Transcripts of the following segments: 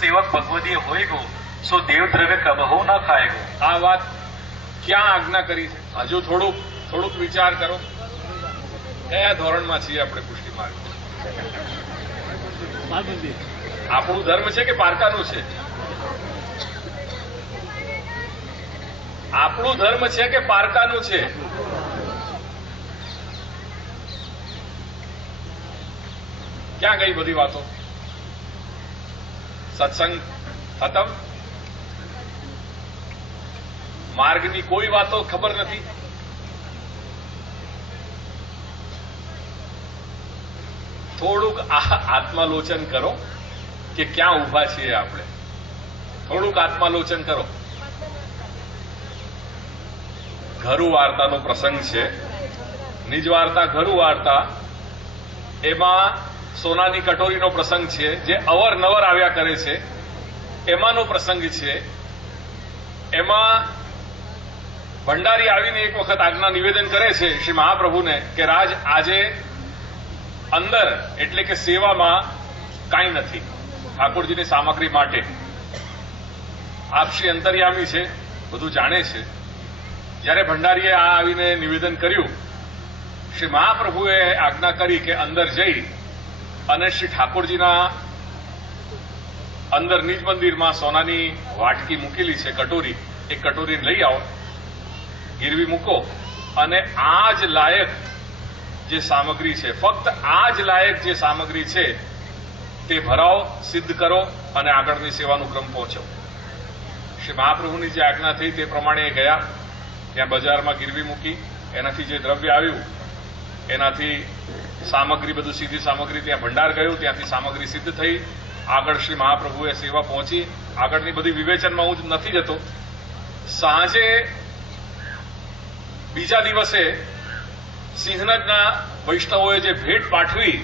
सेवक भगवदीय होएगो सो देव द्रव्य कबहु न खाएगो। आ बात क्या आज्ञा करी है? हजू થોડુંક વિચાર કરો. કયા ધોરણમાં છીએ આપણે પુષ્ટિ માર્ગ? આપણું ધર્મ છે કે પારકાનું છે? આપણું ધર્મ છે કે પારકાનું છે? ક્યાં ગઈ બધી વાતો? સત્સંગ ખતમ, માર્ગની કોઈ વાતો ખબર નથી. થોડુંક આત્માલોચન કરો કે ક્યાં ઉભા છીએ આપણે. થોડુંક આત્માલોચન કરો. ઘરુ વાર્તાનો પ્રસંગ છે. નિજ વાર્તા ઘરુ વાર્તા, એમાં સોનાની કટોરીનો પ્રસંગ છે જે અવરનવર આવ્યા કરે છે. એમાંનો પ્રસંગ છે. એમાં ભંડારી આવીને એક વખત આજ્ઞા નિવેદન કરે છે શ્રી મહાપ્રભુને કે રાજ, આજે અંદર એટલે કે સેવામાં કાંઈ નથી ઠાકોરજીની સામગ્રી માટે. આપ શ્રી અંતર્યામી છે, બધું જાણે છે. જ્યારે ભંડારીએ આ આવીને નિવેદન કર્યું, શ્રી મહાપ્રભુએ આજ્ઞા કરી કે અંદર જઈ અને શ્રી ઠાકોરજીના અંદર નિજ મંદિરમાં સોનાની વાટકી મૂકેલી છે, કટોરી, એ કટોરીને લઈ આવો, ગીરવી મૂકો અને આ જ લાયક જે સામગ્રી છે, ફક્ત આ જ લાયક જે સામગ્રી છે તે ભરાવો, સિદ્ધ કરો અને આગળની સેવાનું ક્રમ પહોંચો. શ્રી મહાપ્રભુની જે આજ્ઞા થઈ તે પ્રમાણે એ ગયા. ત્યાં બજારમાં ગીરવી મૂકી, એનાથી જે દ્રવ્ય આવ્યું એનાથી સામગ્રી, બધું સીધી સામગ્રી ત્યાં ભંડાર ગયું, ત્યાંથી સામગ્રી સિદ્ધ થઈ. આગળ શ્રી મહાપ્રભુએ સેવા પહોંચી. આગળની બધી વિવેચનમાં હું નથી જતો. સાંજે બીજા દિવસે સિંહનદના વૈષ્ણવોએ જે ભેટ પાઠવી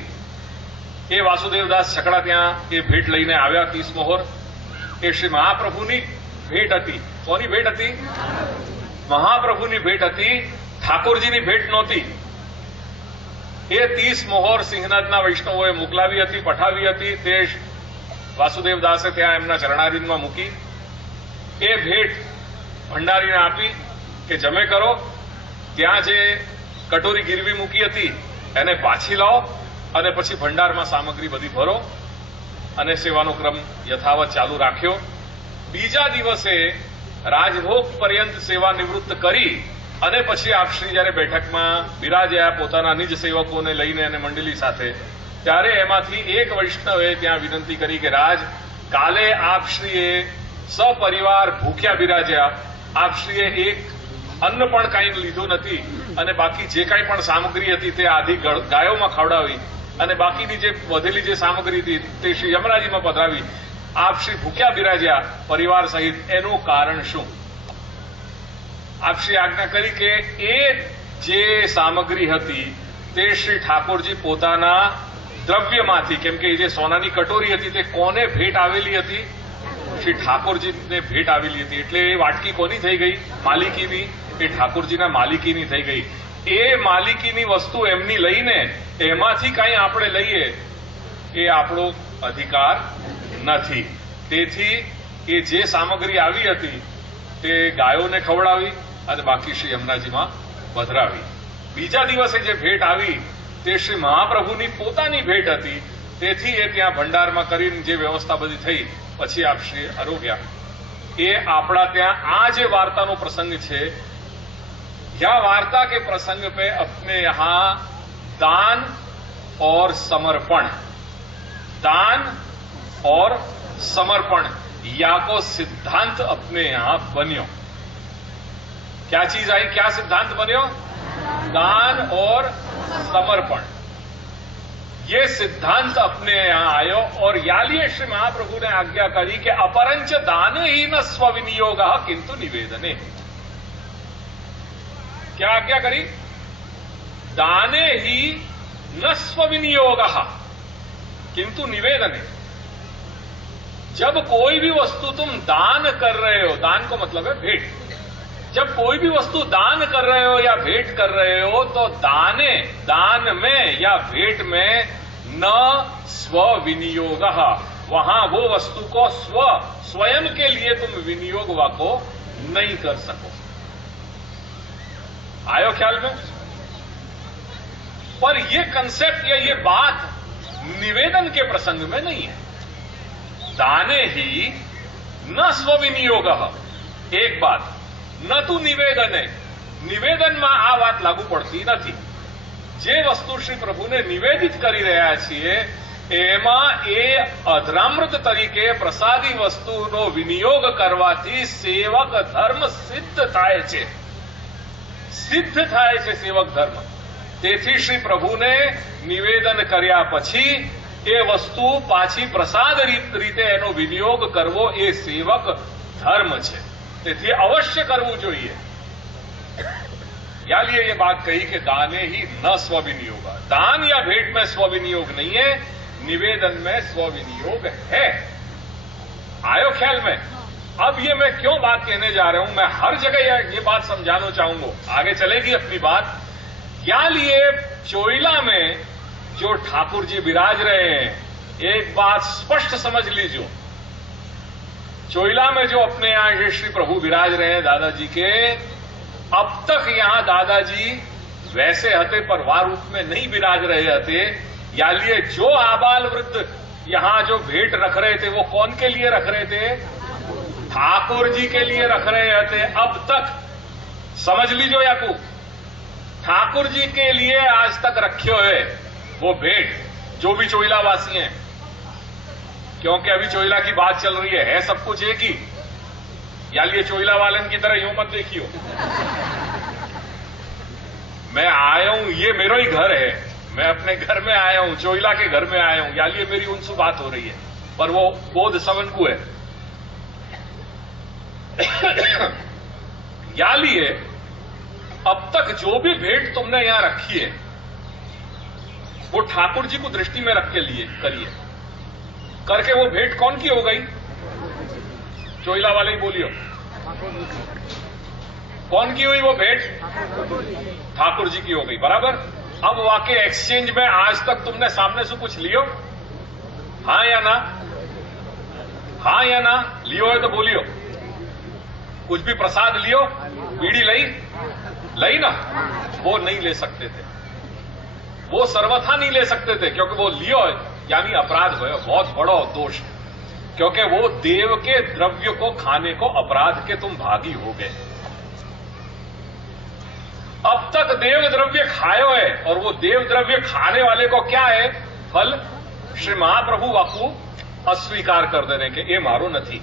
એ વાસુદેવદાસ છકડા ત્યાં એ ભેટ લઈને આવ્યા. 30 મોહર એ શ્રી મહાપ્રભુની ભેટ હતી. કોની ભેટ હતી? મહાપ્રભુની ભેટ હતી, ઠાકોરજીની ભેટ નહોતી. એ 30 મોહર સિંહનાદના વૈષ્ણવોએ મોકલાવી હતી, પઠાવી હતી. તે વાસુદેવદાસે ત્યાં એમના ચરણારીનમાં મૂકી. એ ભેટ ભંડારીને આપી કે જમે કરો. ત્યાં જે કટોરી ગીરવી મૂકી હતી એને પાછી લાવો અને પછી ભંડારમાં સામગ્રી બધી ભરો અને સેવાનો ક્રમ યથાવત ચાલુ રાખ્યો. બીજા દિવસે રાજભોગ પર્યંત સેવા નિવૃત્ત કરી અને પછી આપશ્રી જયારે બેઠકમાં બિરાજ્યા પોતાના નિજ સેવકોને લઈને અને મંડળી સાથે, ત્યારે એમાંથી એક વૈષ્ણવે ત્યાં વિનંતી કરી કે રાજ, કાલે આપશ્રીએ સપરિવાર ભૂખ્યા બિરાજ્યા, આપશ્રીએ એક અન્ન પણ કાંઈ લીધું નથી અને બાકી જે કાંઈ પણ સામગ્રી હતી તે આધી ગાયોમાં ખવડાવી અને બાકીની જે વધેલી જે સામગ્રી હતી તે શ્રી યમરાજીમાં પધરાવી. આપ શ્રી ભૂખ્યા બિરાજ્યા પરિવાર સહિત, એનું કારણ શું? આપ શ્રી આજ્ઞા કરી કે એ જે સામગ્રી હતી તે શ્રી ઠાકોરજી પોતાના દ્રવ્યમાંથી, કેમ કે એ જે સોનાની કટોરી હતી તે કોને ભેટ આવેલી હતી? શ્રી ઠાકોરજીને ભેટ આવેલી હતી. એટલે એ વાટકી કોની થઈ ગઈ? માલિકીની. એ ઠાકોરજીના માલિકીની થઈ ગઈ. એ માલિકીની વસ્તુ એમની લઈને એમાંથી કાંઈ આપણે લઈએ એ આપણો અધિકાર નથી. તેથી એ જે સામગ્રી આવી હતી તે ગાયોને ખવડાવી અને બાકી શ્રી યમુનાજીમાં પધરાવી. બીજા દિવસે જે ભેટ આવી તે શ્રી મહાપ્રભુની પોતાની ભેટ હતી. તેથી એ ત્યાં ભંડારમાં કરીને જે વ્યવસ્થા બધી થઈ પછી આપ શ્રી આરોગ્યા. એ આપણા ત્યાં આ જે વાર્તાનો પ્રસંગ છે, यह वार्ता के प्रसंग पे अपने यहां दान और समर्पण, दान और समर्पण या को सिद्धांत अपने यहां बन्यो. क्या चीज आई? क्या सिद्धांत बन्यो? दान और समर्पण. ये सिद्धांत अपने यहां आयो और यालिए श्री महाप्रभु ने आज्ञा करी कि अपरंच दान ही न स्वविनियोग किंतु निवेदने. क्या आज्ञा करी? दाने ही न स्वविनियोग किंतु निवेदने. जब कोई भी वस्तु तुम दान कर रहे हो, दान को मतलब है भेंट, जब कोई भी वस्तु दान कर रहे हो या भेंट कर रहे हो तो दान में या भेंट में न स्वविनियोग, वहां वो वस्तु को स्वयं के लिए तुम विनियोग को नहीं कर सको। आयो ख्याल में? पर ये कंसेप्ट या ये बात निवेदन के प्रसंग में नहीं है। दाने ही न स्वविनियोग, एक बात, न तू निवेदने, નિવેદનમાં આ વાત લાગુ પડતી નથી। જે વસ્તુ શ્રી પ્રભુને નિવેદિત કરી રહ્યા છીએ એમાં એ અધરામૃત તરીકે પ્રસાદી વસ્તુનો વિનિયોગ કરવાથી સેવક ધર્મ સિદ્ધ થાય છે, સિદ્ધ થાય છે સેવક ધર્મ। તેથી શ્રી પ્રભુને નિવેદન કર્યા પછી એ વસ્તુ પાછી પ્રસાદ રીતે એનો વિનિયોગ કરવો એ સેવક ધર્મ છે। તેથી અવશ્ય કરવું જોઈએ। या लिए ये बात कही कि दाने ही न स्वविनियोग, दान या भेंट में स्वविनियोग नहीं है, निवेदन में स्वविनियोग है। आयो ख्याल में? अब ये मैं क्यों बात कहने जा रहा हूं, मैं हर जगह ये बात समझाना चाहूंगा, आगे चलेगी अपनी बात। या लिए चोइला में जो ठाकुर जी विराज रहे हैं, एक बात स्पष्ट समझ लीजिए, चोइला में जो अपने यहां श्री प्रभु विराज रहे हैं दादाजी के, अब तक यहां दादाजी वैसे हते पर वा रूप में नहीं विराज रहे हते। या लिए जो आबाल वृद्ध यहां जो भेंट रख रहे थे वो कौन के लिए रख रहे थे? ठाकुर जी के लिए रख रहे हते। अब तक समझ लीजिए याकू, ठाकुर जी के लिए आज तक रखे हुए वो भेंट जो भी चोइलावासी हैं, क्योंकि अभी चोइला की बात चल रही है सब कुछ एक ही। या लिए चोइला वालन की तरह यूं मत देखियो, मैं आया हूं, ये मेरा ही घर है, मैं अपने घर में आया हूं, चोइला के घर में आया हूं। या लिए मेरी उनसे बात हो रही है, पर वो बोध सवन को है। या लिए अब तक जो भी भेंट तुमने यहां रखी है वो ठाकुर जी को दृष्टि में रख के लिए करिए, करके वो भेंट कौन की हो गई? चोइला वाले ही बोलियो, कौन की हुई वो भेंट? ठाकुर जी की हो गई, बराबर। अब वाकई एक्सचेंज में आज तक तुमने सामने से कुछ लियो? हां या ना? हां या ना? लियो है तो बोलियो। कुछ भी प्रसाद लियो? बीड़ी लई ना? वो नहीं ले सकते थे, वो सर्वथा नहीं ले सकते थे, क्योंकि वो लियो यानी अपराध हुए, बहुत बड़ा दोष, क्योंकि वो देव के द्रव्य को खाने को अपराध के तुम भागी हो गए। अब तक देव द्रव्य खायो है, और वो देव द्रव्य खाने वाले को क्या है फल? श्री महाप्रभु वाकू अस्वीकार कर देने के, ये मारो नहीं।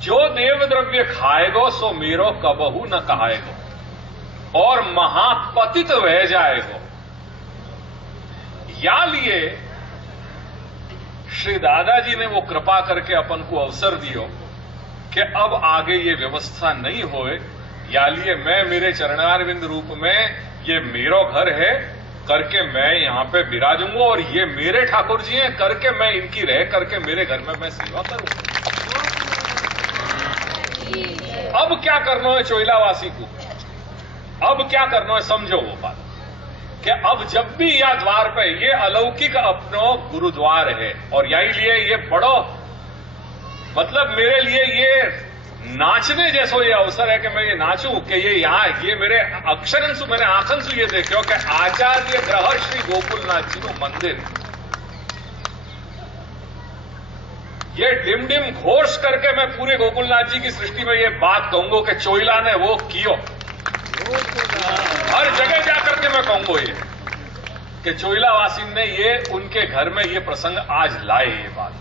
जो देव द्रव्य खाएगो सो मेरो कबहू न कहाएगो, और महापतित वह जाएगो। या लिए श्री दादाजी ने वो कृपा करके अपन को अवसर दियो कि अब आगे ये व्यवस्था नहीं होए। या लिए मैं मेरे चरणारविंद रूप में ये मेरो घर है करके मैं यहां पे विराजूंगा, और ये मेरे ठाकुर जी हैं करके मैं इनकी रह करके मेरे घर में मैं सेवा करूंगा। अब क्या करना है चोइलावासी को? अब क्या करना है? समझो वो बात कि अब जब भी यह द्वार पे ये अलौकिक अपनो गुरुद्वार है, और यही लिए ये बड़ो मतलब मेरे लिए ये नाचने जैसो ये अवसर है कि मैं ये नाचूं कि ये यहां ये मेरे अक्षरंसु मैंने आंखनसु ये देखो कि आचार्य ग्रह श्री गोकुलनाथ जी नु मंदिर, ये डिम डिम घोष करके मैं पूरे गोकुलनाथ जी की सृष्टि में ये बात कहूंगा कि चोइला ने वो कियो। हर जगह जाकर के मैं कहूंगा ये कि चोइलावासी ने ये उनके घर में ये प्रसंग आज लाए। ये बात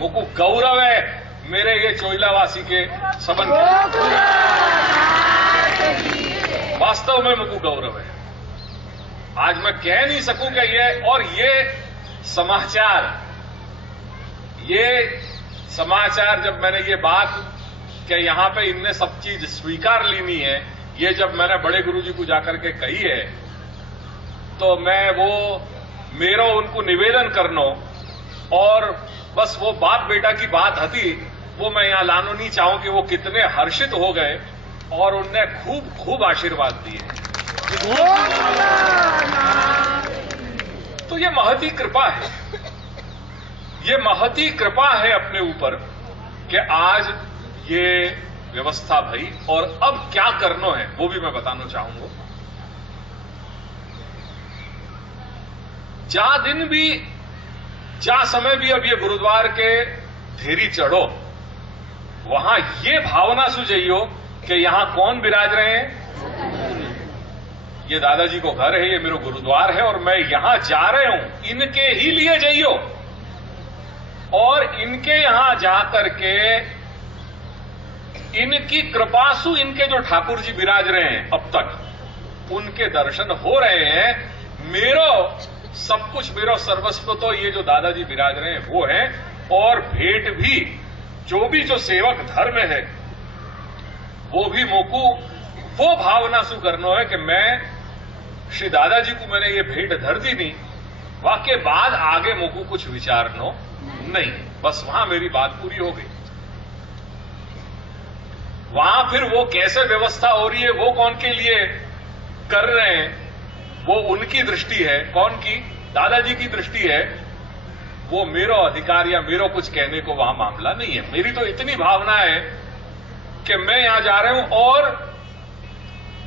मुझको गौरव है मेरे ये चोइलावासी के संबंध, वास्तव में मुझको गौरव है। आज मैं कह नहीं सकूं कि ये, और ये समाचार जब मैंने ये बात कि यहां पे इनने सब चीज स्वीकार लेनी है, ये जब मैंने बड़े गुरुजी को जाकर के कही है, तो मैं वो मेरो उनको निवेदन करनो, और बस वो बाप बेटा की बात हती वो मैं यहां लानो नहीं चाहूं कि वो कितने हर्षित हो गए और उनने खूब खूब आशीर्वाद दिए। तो ये महती कृपा है। ये महती कृपा है अपने ऊपर कि आज ये व्यवस्था भई, और अब क्या करना है वो भी मैं बताना चाहूंगा। जा दिन भी जा समय भी अब ये गुरुद्वार के धेरी चढ़ो, वहां ये भावना सुझाइयो कि यहां कौन विराज रहे हैं। ये दादाजी को घर है, ये मेरा गुरुद्वार है और मैं यहां जा रहे हूं, इनके ही लिए जाइयो। और इनके यहां जाकर के इनकी कृपासु इनके जो ठाकुर जी विराज रहे हैं अब तक, उनके दर्शन हो रहे हैं। मेरो सब कुछ, मेरो सर्वस्व तो ये जो दादाजी विराज रहे हैं वो है। और भेंट भी जो सेवक धर्म है वो भी मोकू वो भावना सु करना है कि मैं श्री दादाजी को मैंने ये भेंट धर दी नहीं, वाके बाद आगे मोकू कुछ विचारनो नहीं, बस वहां मेरी बात पूरी हो गई। वहां फिर वो कैसे व्यवस्था हो रही है, वो कौन के लिए कर रहे हैं, वो उनकी दृष्टि है। कौन की? दादाजी की दृष्टि है। वो मेरो अधिकार या मेरो कुछ कहने को वहां मामला नहीं है। मेरी तो इतनी भावना है कि मैं यहां जा रहा हूं और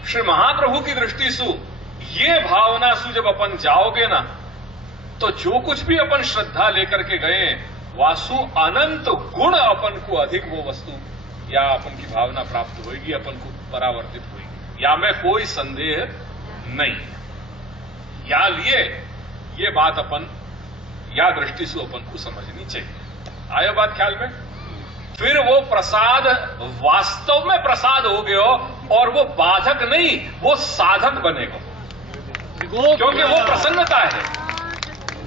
श्री महाप्रभु की दृष्टि सु ये भावना सु जब अपन जाओगे ना, तो जो कुछ भी अपन श्रद्धा लेकर के गए वासु अनंत गुण अपन को अधिक वो वस्तु या अपन की भावना प्राप्त होगी, अपन को परावर्तित होगी, या में कोई संदेह नहीं। या लिए ये बात अपन या दृष्टि से अपन को समझनी चाहिए। आया बात ख्याल में? फिर वो प्रसाद वास्तव में प्रसाद हो गया और वो बाधक नहीं, वो साधक बनेगा, क्योंकि वो प्रसन्नता है।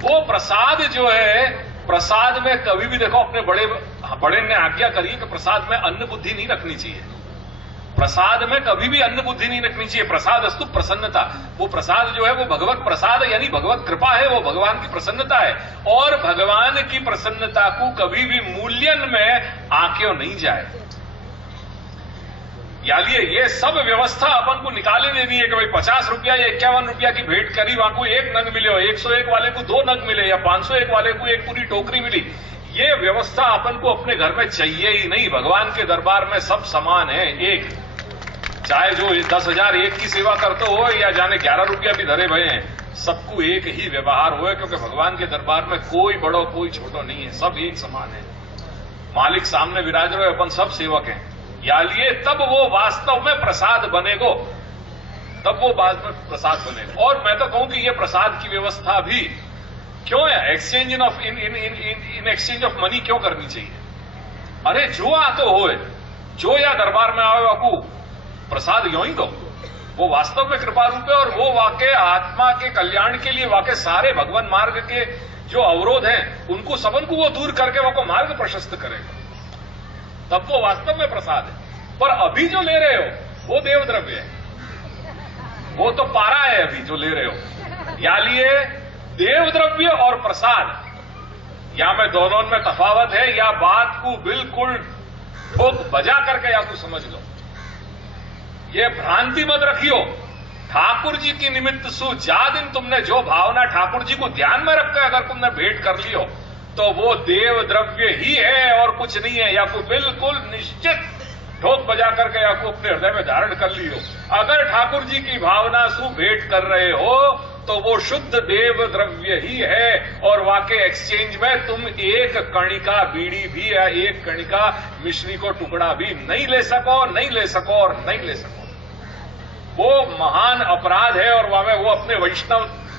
वो प्रसाद जो है, प्रसाद में कभी भी देखो अपने बड़े ने आज्ञा करी कि प्रसाद में अन्न बुद्धि नहीं रखनी चाहिए। प्रसाद में कभी भी अन्न बुद्धि नहीं रखनी चाहिए। प्रसाद अस्तु प्रसन्नता, वो प्रसाद जो है वो भगवत प्रसाद यानी भगवत कृपा है, वो भगवान की प्रसन्नता है। और भगवान की प्रसन्नता को कभी भी मूल्यन में आंक्यों नहीं जाए। यानी ये सब व्यवस्था अपन को निकाले देनी है कि भाई 50 रुपया या 51 रुपया की भेंट करी, वहां को एक नग मिले, 101 वाले को 2 नग मिले, या 501 वाले को एक पूरी टोकरी मिली। ये व्यवस्था अपन को अपने घर में चाहिए ही नहीं। भगवान के दरबार में सब समान है, एक, चाहे जो 10,000 एक की सेवा करते हो या जाने 11 रुपया भी धरे भये हैं, सबको एक ही व्यवहार हो, क्योंकि भगवान के दरबार में कोई बड़ो कोई छोटो नहीं है, सब एक समान है। मालिक सामने विराज रहे, अपन सब सेवक हैं। या लिए तब वो वास्तव में प्रसाद बनेगो, तब वो बाद में प्रसाद बनेगा। और मैं तो कहूं कि ये प्रसाद की व्यवस्था भी क्यों है, exchange in exchange of money क्यों करनी चाहिए? अरे जो आतो हो, जो या दरबार में आवे वाकू प्रसाद यों ही दो, वो वास्तव में कृपा रूप है। और वो वाकई आत्मा के कल्याण के लिए वाकई सारे भगवान मार्ग के जो अवरोध हैं उनको सबन को वो दूर करके वो मार्ग प्रशस्त करेगा, तब वो वास्तव में प्रसाद है। पर अभी जो ले रहे हो वो देव द्रव्य है, वो तो पारा है अभी जो ले रहे हो। या लिए देव द्रव्य और प्रसाद या में दोनों में तफावत है, या बात को बिल्कुल ठोक बजा करके या को समझ लो। ये भ्रांति मत रखियो। ठाकुर जी की निमित्त सु जा दिन तुमने जो भावना ठाकुर जी को ध्यान में रखकर अगर तुमने भेंट कर लियो, तो वो देव द्रव्य ही है और कुछ नहीं है। या को बिल्कुल निश्चित ठोक बजा करके या को अपने हृदय में धारण कर लियो। अगर ठाकुर जी की भावना सु भेंट कर रहे हो तो वो शुद्ध देव द्रव्य ही है। और वाकई एक्सचेंज में तुम एक कणिका बीड़ी भी या एक कणिका मिश्री को टुकड़ा भी नहीं ले सको, नहीं ले सको और नहीं ले सको। वो महान अपराध है। और वहां में वो अपने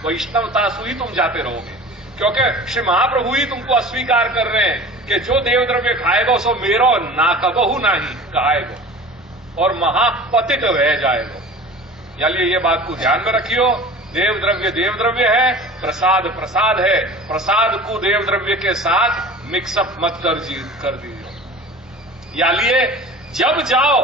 वैष्णवता से ही तुम जाते रहोगे, क्योंकि श्री महाप्रभु ही तुमको अस्वीकार कर रहे हैं कि जो देव द्रव्य खाएगो सो मेरो ना कबहू ना ही कहाएगो और महापतित वह जाएगो। यानी ये बात को ध्यान में रखियो। देव द्रव्य है, प्रसाद प्रसाद है। प्रसाद को देव द्रव्य के साथ मिक्सअप मत कर दीजिए। यानी जब जाओ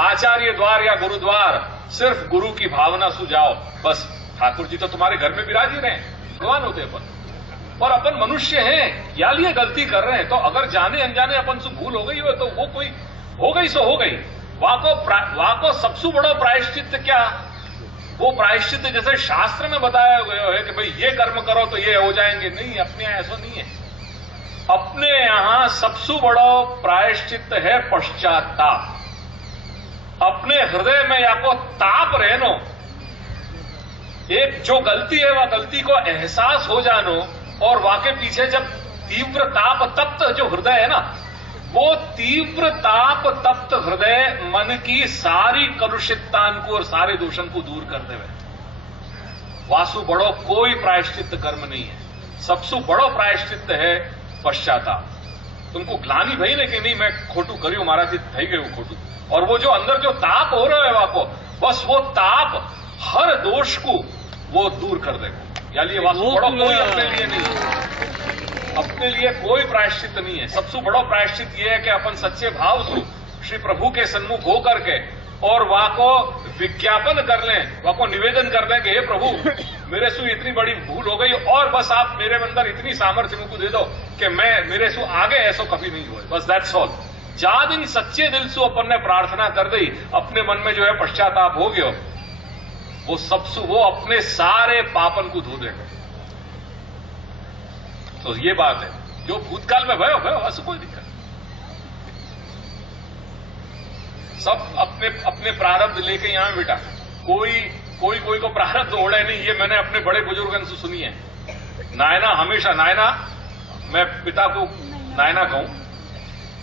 आचार्य द्वार या गुरुद्वार, सिर्फ गुरु की भावना सु जाओ, बस। ठाकुर जी तो तुम्हारे घर में विराज ही रहे, भगवान होते अपन, और अपन मनुष्य हैं। या लिए गलती कर रहे हैं तो अगर जाने अनजाने अपन से भूल हो गई हो तो वो कोई हो गई सो हो गई। वाको सबसे बड़ा प्रायश्चित क्या? वो प्रायश्चित जैसे शास्त्र में बताया गया है कि भाई ये कर्म करो तो ये हो जाएंगे, नहीं, अपने ऐसा नहीं है। अपने यहां सबसे बड़ा प्रायश्चित है पश्चाताप। अपने हृदय में या को ताप रहनो, एक जो गलती है वह गलती को एहसास हो जानो, और वाके पीछे जब तीव्र ताप तप्त जो हृदय है ना, वो तीव्र ताप तप्त हृदय मन की सारी कलुषिततान को और सारे दोषण को दूर कर देवे। वासु बड़ो कोई प्रायश्चित कर्म नहीं है, सबसे बड़ो प्रायश्चित है पश्चाताप। तुमको ग्लानी भई ने कि नहीं मैं खोटू कर्યું माराथी થઈ ગયું खोटू, और वो जो अंदर जो ताप हो रहा है वाको, बस वो ताप हर दोष को वो दूर कर देगा। यानी वासु बड़ो कोई अपने लिए नहीं है, अपने लिए कोई प्रायश्चित नहीं है। सबसे बड़ो प्रायश्चित ये है कि अपन सच्चे भाव से श्री प्रभु के सन्मुख होकर के और वहां को विज्ञापन कर लें, वहां को निवेदन कर लें कि हे प्रभु मेरे से इतनी बड़ी भूल हो गई, और बस आप मेरे अंदर इतनी सामर्थ्य मुझको दे दो कि मैं मेरे से आगे ऐसा कभी नहीं हुए, बस दैट्स ऑल। जा दिन सच्चे दिल से अपन ने प्रार्थना कर दी, अपने मन में जो है पश्चाताप हो गया, वो सबसे वो अपने सारे पापन को धो देगा। तो ये बात है, जो भूतकाल में भयो भयो ऐसा कोई दिक्कत, सब अपने अपने प्रारब्ध लेके यहां बेटा, कोई को प्रारब्ध ओढ़े नहीं। ये मैंने अपने बड़े बुजुर्गों से सुनी है। नायना हमेशा, नायना मैं पिता को नायना कहूं,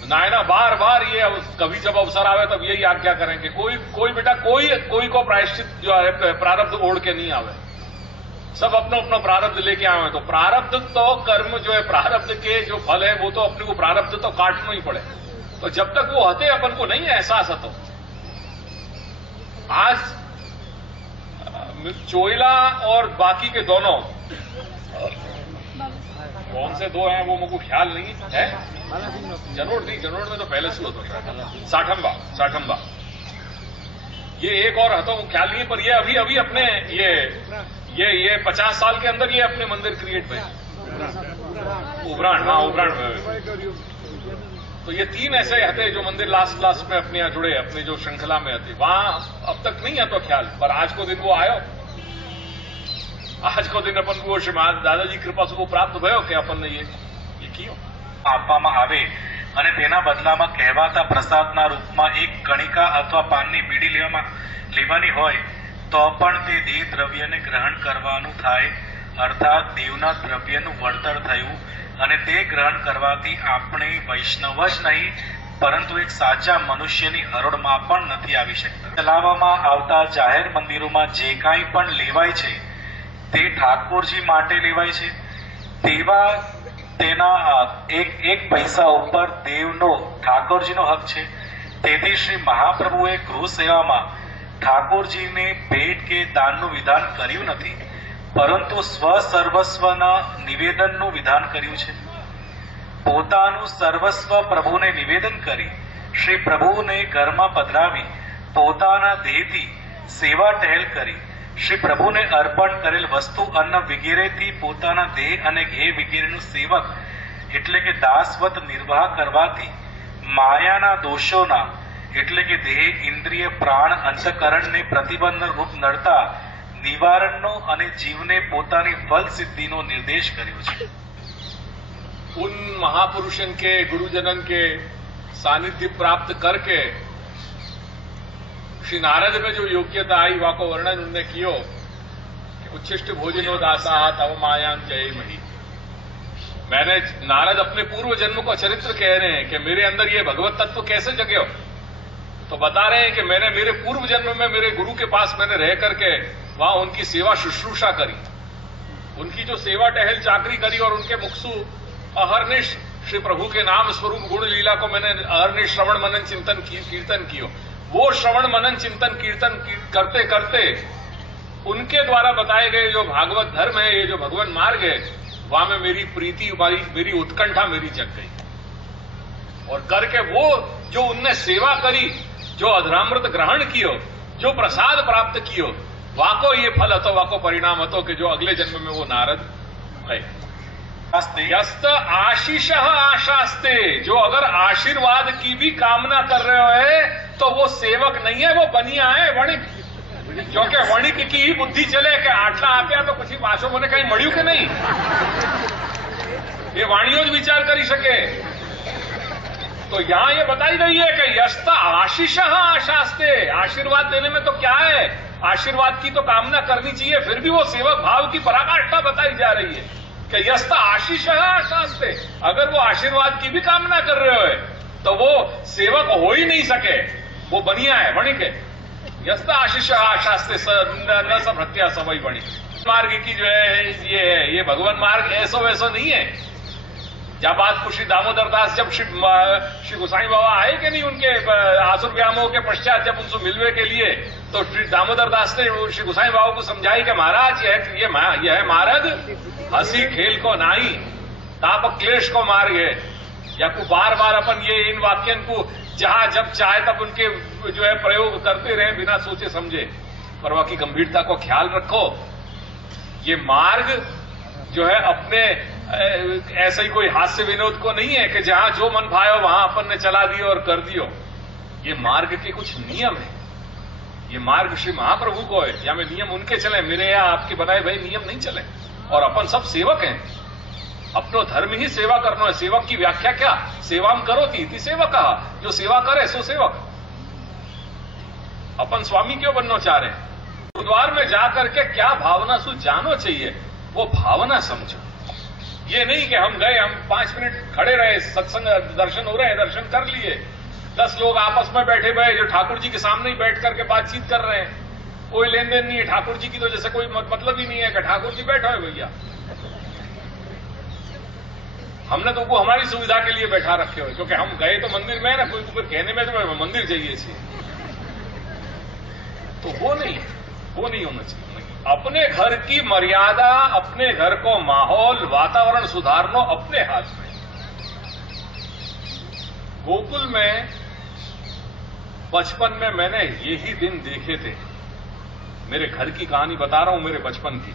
नायना बार बार ये कभी जब अवसर आवे तब यही आज्ञा करेंगे, कोई बेटा कोई को प्रायश्चित जो है प्रारब्ध ओढ़ के नहीं आवे, सब अपना अपना प्रारब्ध लेके आवे। तो प्रारब्ध तो कर्म जो है, प्रारब्ध के जो फल है वो तो अपने को प्रारब्ध तो काटना ही पड़े। तो जब तक वो हते अपन को नहीं एहसास हतो। आज चोइला और बाकी के दोनों कौन से दो हैं वो मुझको ख्याल नहीं है। जनोड़ नहीं, जनोड़ में तो पहले से होता था, साठंबा ये एक और हतो ख्याल नहीं, पर ये अभी अपने ये 50 साल के अंदर ये अपने मंदिर क्रिएट हुए। उबराण, हाँ उबराण में। तो ये 3 ऐसे हते जो मंदिर लास्ट में अपने यहाँ जुड़े, अपने जो श्रृंखला में हते, वहां अब तक नहीं है तो ख्याल, पर आज को दिन वो आयो। आज को दिन अपन को श्रीमान दादाजी कृपा से वो प्राप्त भयो कि अपन ने ये कियो। આપવામાં આવે અને તેના બદલામાં કહેવાતા પ્રસાદના રૂપમાં એક કણિકા અથવા પાનની બીડી લેવાની હોય તો પણ તે દેહ દ્રવ્યને ગ્રહણ કરવાનું થાય, અર્થાત દેવના દ્રવ્યનું વળતર થયું, અને તે ગ્રહણ કરવાથી આપણે વૈષ્ણવ જ નહીં પરંતુ એક સાચા મનુષ્યની હરોળમાં પણ નથી આવી શકતા। ચલાવવામાં આવતા જાહેર મંદિરોમાં જે કાંઈ પણ લેવાય છે તે ઠાકોરજી માટે લેવાય છે, તેવા તેના એક પૈસા ઉપર દેવનો ઠાકોરજીનો હક છે। તેથી શ્રી મહાપ્રભુએ ગૃહ સેવામાં ઠાકોરજીને ભેટ કે દાનનું વિધાન કર્યું નથી, પરંતુ સ્વસર્વસ્વના નિવેદનનું વિધાન કર્યું છે। પોતાનું સર્વસ્વ પ્રભુને નિવેદન કરી શ્રી પ્રભુને ઘરમાં પધરાવી પોતાના દેહથી સેવા ટહેલ કરી શ્રી પ્રભુને અર્પણ કરેલ વસ્તુ અન્ન વગેરેથી પોતાના દેહ અને ઘેર વગેરેનું સેવક એટલે કે દાસવત નિર્વાહ કરવાથી માયાના દોષોના એટલે કે દેહ ઇન્દ્રિય પ્રાણ અંતકરણને પ્રતિબંધ રૂપ નડતા નિવારણનો અને જીવને પોતાની ફલ સિદ્ધિનો निर्देश કર્યો છે। उन महापुरुषन के गुरुजनन के सानिध्य प्राप्त करके श्री नारद में जो योग्यता आई वहां को वर्णन उनने कियो कि उच्छिष्ट भोजनो दासा तव मायां जय मही। मैंने नारद अपने पूर्व जन्म को चरित्र कह रहे हैं कि मेरे अंदर ये भगवत तत्व कैसे जगे हो, तो बता रहे हैं कि मैंने मेरे पूर्व जन्म में मेरे गुरु के पास मैंने रह करके वहां उनकी सेवा शुश्रूषा करी, उनकी जो सेवा टहल चाकरी करी, और उनके मुखसु अहर्निश श्री प्रभु के नाम स्वरूप गुण लीला को मैंने अहर्निश श्रवण मनन चिंतन कीर्तन कियो। वो श्रवण मनन चिंतन कीर्तन करते करते उनके द्वारा बताए गए जो भागवत धर्म है, ये जो भगवान मार्ग है, वहां में मेरी प्रीति, मेरी उत्कंठा मेरी जग गई। और करके वो जो उनने सेवा करी, जो अधरामृत ग्रहण कियो, जो प्रसाद प्राप्त कियो, वाको ये फल हतो, वाको परिणाम हतो कि जो अगले जन्म में वो नारद है। यस्त आशीष आशास्ते, जो अगर आशीर्वाद की भी कामना कर रहे हो तो वो सेवक नहीं है, वो बनिया है, वणिक। क्योंकि वणिक की ही बुद्धि चले कि आटला आप्या तो कुछ पाछो मैंने कहीं मळ्યું કે नहीं। એ વાણીઓ જ વિચાર કરી શકે. तो यहां ये बताई गई है कि यस्ता आशीष आशास्ते, आशीर्वाद देने में तो क्या है, आशीर्वाद की तो कामना करनी चाहिए, फिर भी वो सेवक भाव की पराकाष्ठा बताई जा रही है कि यस्ता आशीष आशास्ते. अगर वो आशीर्वाद की भी कामना कर रहे हो तो वो सेवक हो ही नहीं सके, वो बनिया है, वणिक है. यस्ता आशीष आशास्ते न सब हत्या सवई बणी. मार्ग की जो है ये भगवान मार्ग ऐसो वैसो नहीं है. जब बात को श्री दामोदर दास जब श्री गोसाई बाबा आए कि नहीं, उनके आसुर व्यामों के पश्चात जब उनसे मिलने के लिए, तो श्री दामोदर दास ने श्री गोसाई बाबा को समझाई कि महाराज यह मार्ग हंसी खेल को नाही, ताप क्लेश को मार्ग है. या को बार बार अपन ये इन वाक्यन को जहां जब चाहे तब उनके जो है प्रयोग करते रहे बिना सोचे समझे. परवा की गंभीरता को ख्याल रखो. ये मार्ग जो है अपने ऐसा ही कोई हास्य विनोद को नहीं है कि जहां जो मन भायो वहां अपन ने चला दियो और कर दियो. ये मार्ग के कुछ नियम है. ये मार्ग श्री महाप्रभु को है. या में नियम उनके चले, मेरे या आपके बनाए भाई नियम नहीं चले. और अपन सब सेवक हैं. अपनो धर्म ही सेवा करना है. सेवक की व्याख्या क्या, सेवाम करो थी सेवक कहा, जो सेवा करे सो सेवक. अपन स्वामी क्यों बनना चाह रहे हैं? गुरुद्वार में जाकर के क्या भावना सु जानो चाहिए, वो भावना समझो. ये नहीं कि हम गए, हम 5 मिनट खड़े रहे, सत्संग दर्शन हो रहे हैं, दर्शन कर लिए, 10 लोग आपस में बैठे हुए जो ठाकुर जी के सामने ही बैठ करके बातचीत कर रहे हैं. कोई लेन देन नहीं है ठाकुर जी की, तो जैसे कोई मतलब ही नहीं है कि ठाकुर जी बैठा है भैया. हमने तो को हमारी सुविधा के लिए बैठा रखे हुए, क्योंकि हम गए तो मंदिर में है ना, कोई को फिर कहने में तो मंदिर चाहिए थी, तो वो नहीं होना चाहिए. अपने घर की मर्यादा, अपने घर को माहौल वातावरण सुधारना अपने हाथ में. गोकुल में बचपन में मैंने यही दिन देखे थे. मेरे घर की कहानी बता रहा हूं, मेरे बचपन की.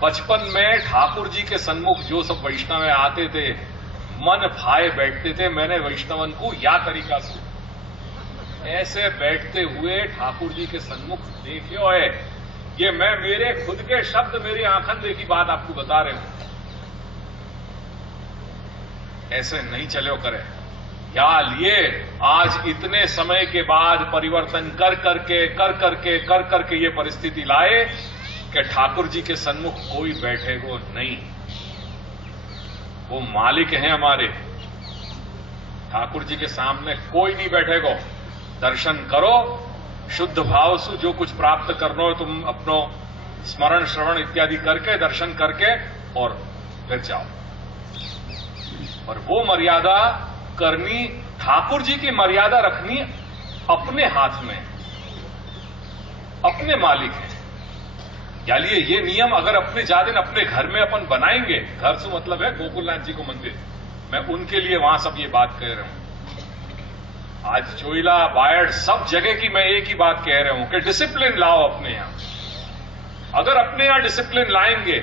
बचपन में ठाकुर जी के सन्मुख जो सब वैष्णव आते थे, मन भाए बैठते थे. मैंने वैष्णवन को या तरीका से ऐसे बैठते हुए ठाकुर जी के सन्मुख देखे है. ये मैं मेरे खुद के शब्द, मेरी आंखन देखी बात आपको बता रहे हूं. ऐसे नहीं चलो करे. या लिए आज इतने समय के बाद परिवर्तन कर करके ये परिस्थिति लाए कि ठाकुर जी के सन्मुख कोई बैठेगो नहीं. वो मालिक हैं हमारे. ठाकुर जी के सामने कोई नहीं बैठेगो. दर्शन करो, शुद्ध भाव से जो कुछ प्राप्त करना है तुम अपनो स्मरण श्रवण इत्यादि करके, दर्शन करके और फिर जाओ. और वो मर्यादा करनी, ठाकुर जी की मर्यादा रखनी अपने हाथ में, अपने मालिक है. या लिए ये नियम अगर अपने जादिन अपने घर में अपन बनाएंगे, घर से मतलब है गोकुलनाथ जी को मंदिर, मैं उनके लिए वहां सब ये बात कह रहा हूं. आज चोइला बायड़ सब जगह की मैं एक ही बात कह रहा हूं कि डिसिप्लिन लाओ अपने यहां. अगर अपने यहां डिसिप्लिन लाएंगे,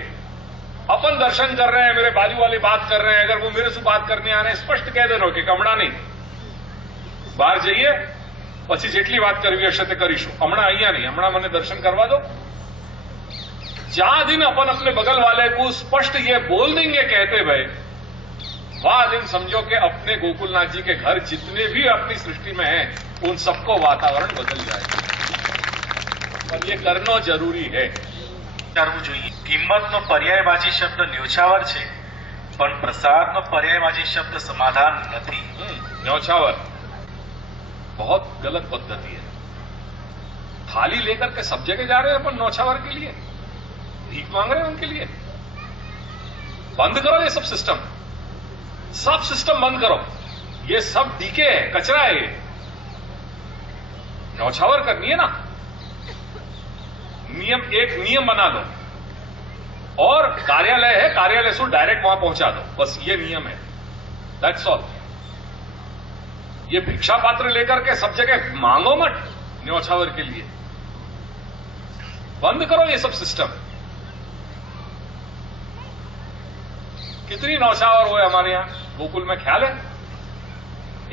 अपन दर्शन कर रहे हैं, मेरे बाजू वाले बात कर रहे हैं, अगर वो मेरे से बात करने आ रहे हैं, स्पष्ट कह दे रहे कि कमड़ा नहीं, बाहर जाइए, પછી જેટલી વાત કરવી હશે તે કરીશું, હમણાં અહીંયા नहीं, હમણાં મને दर्शन करवा दो. जहां दिन अपन अपने बगल वाले को स्पष्ट ये बोल देंगे कहते भाई, वह दिन समझो कि अपने गोकुलनाथ जी के घर जितने भी अपनी सृष्टि में हैं, उन सबको वातावरण बदल जाएगा. और ये करना जरूरी है. કરવું જોઈએ. કિંમતનો પર્યાયવાચી શબ્દ ન્યોછાવર છે, પણ પ્રસાદનો પર્યાયવાચી શબ્દ સમાધાન નથી. न्योछावर बहुत गलत पद्धति है. थाली लेकर के सब जगह जा रहे हैं अपन न्योछावर के लिए, भीख मांग रहे हैं उनके लिए. बंद करो ये सब सिस्टम बंद करो. ये सब डीके है, कचरा है. ये न्योछावर करनी है ना, एक नियम बना दो. और कार्यालय है, कार्यालय से डायरेक्ट वहां पहुंचा दो, बस ये नियम है. That's all. ये भिक्षा पात्र लेकर के सब जगह मांगो मत न्योछावर के लिए. बंद करो ये सब सिस्टम. कितनी न्योछावर हुए हमारे यहां गोकुल में, ख्याल है?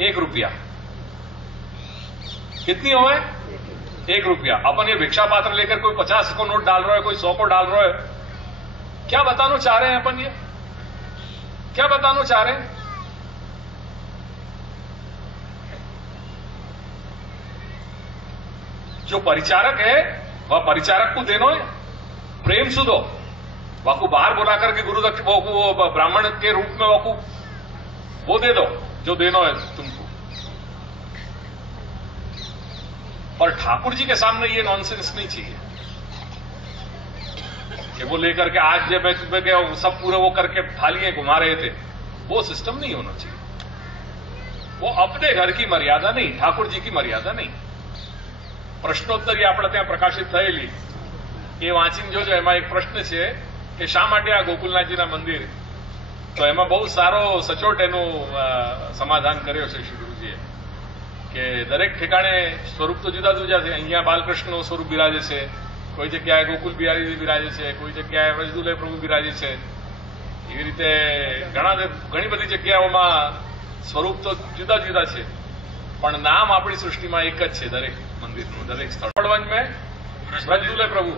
1 रुपया. कितनी हुए? 1 रुपया. अपन ये भिक्षा पात्र लेकर कोई 50 को नोट डाल रहा है, कोई 100 को डाल रहा है. क्या बताना चाह रहे हैं अपन? ये क्या बताना चाह रहे हैं? जो परिचारक है वह परिचारक को देनो है, प्रेम से दो। वाकू बाहर बुला करके गुरु दक्ष वो ब्राह्मण के रूप में वाकू वो दे दो जो देनो है तुमको। और ठाकुर जी के सामने ये नॉनसेंस नहीं चाहिए कि वो लेकर के आज जब मैं सब पूरे वो करके थालियां घुमा रहे थे, वो सिस्टम नहीं होना चाहिए। वो अपने घर की मर्यादा नहीं, ठाकुर जी की मर्यादा नहीं। પ્રશ્નોત્તરી આપણે ત્યાં પ્રકાશિત થયેલી એ વાંચીને જોજો, એમાં એક પ્રશ્ન છે કે શા માટે આ ગોકુલનાથજીના મંદિર, તો એમાં બહુ સારો સચોટ એનું સમાધાન કર્યો છે શ્રી ગુરુજીએ કે દરેક ઠેકાણે સ્વરૂપ તો જુદા જુદા છે। અહીંયા બાલકૃષ્ણનું સ્વરૂપ બિરાજે છે, કોઈ જગ્યાએ ગોકુલ બિહારી બિરાજે છે, કોઈ જગ્યાએ વ્રજદુલય પ્રભુ બિરાજે છે। એવી રીતે ઘણી બધી જગ્યાઓમાં સ્વરૂપ તો જુદા જુદા છે, પણ નામ આપણી સૃષ્ટિમાં એક જ છે દરેક મંદિરનું, દરેક સ્થળ। પડવંજ મેં વ્રજદુલય પ્રભુ,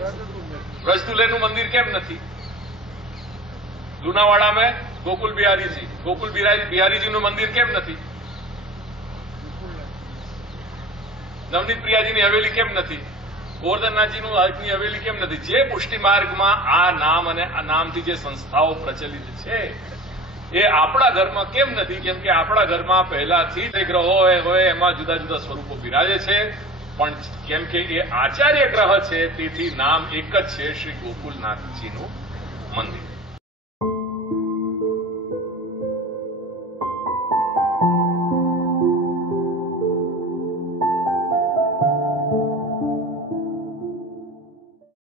વ્રજદુલયનું મંદિર કેમ નથી? લુણાવાડા में गोकुल बिहारी जी, गोकुल बिहारी जी નું મંદિર કેમ નથી? નવનીત પ્રિયાજીની હવેલી કેમ નથી? ગોવર્ધનનાથજીનું આજની હવેલી કેમ નથી? જે પુષ્ટિ માર્ગમાં આ નામ અને આ નામથી જે સંસ્થાઓ પ્રચલિત છે એ આપણા ઘરમાં કેમ નથી? કેમ કે આપણા ઘરમાં પહેલાથી જ ગ્રહો હોય એમાં જુદા જુદા સ્વરૂપો બિરાજે છે, પણ કેમ કે એ આચાર્ય ગ્રહ છે તેથી નામ એક જ છે, શ્રી ગોકુલનાથજીનું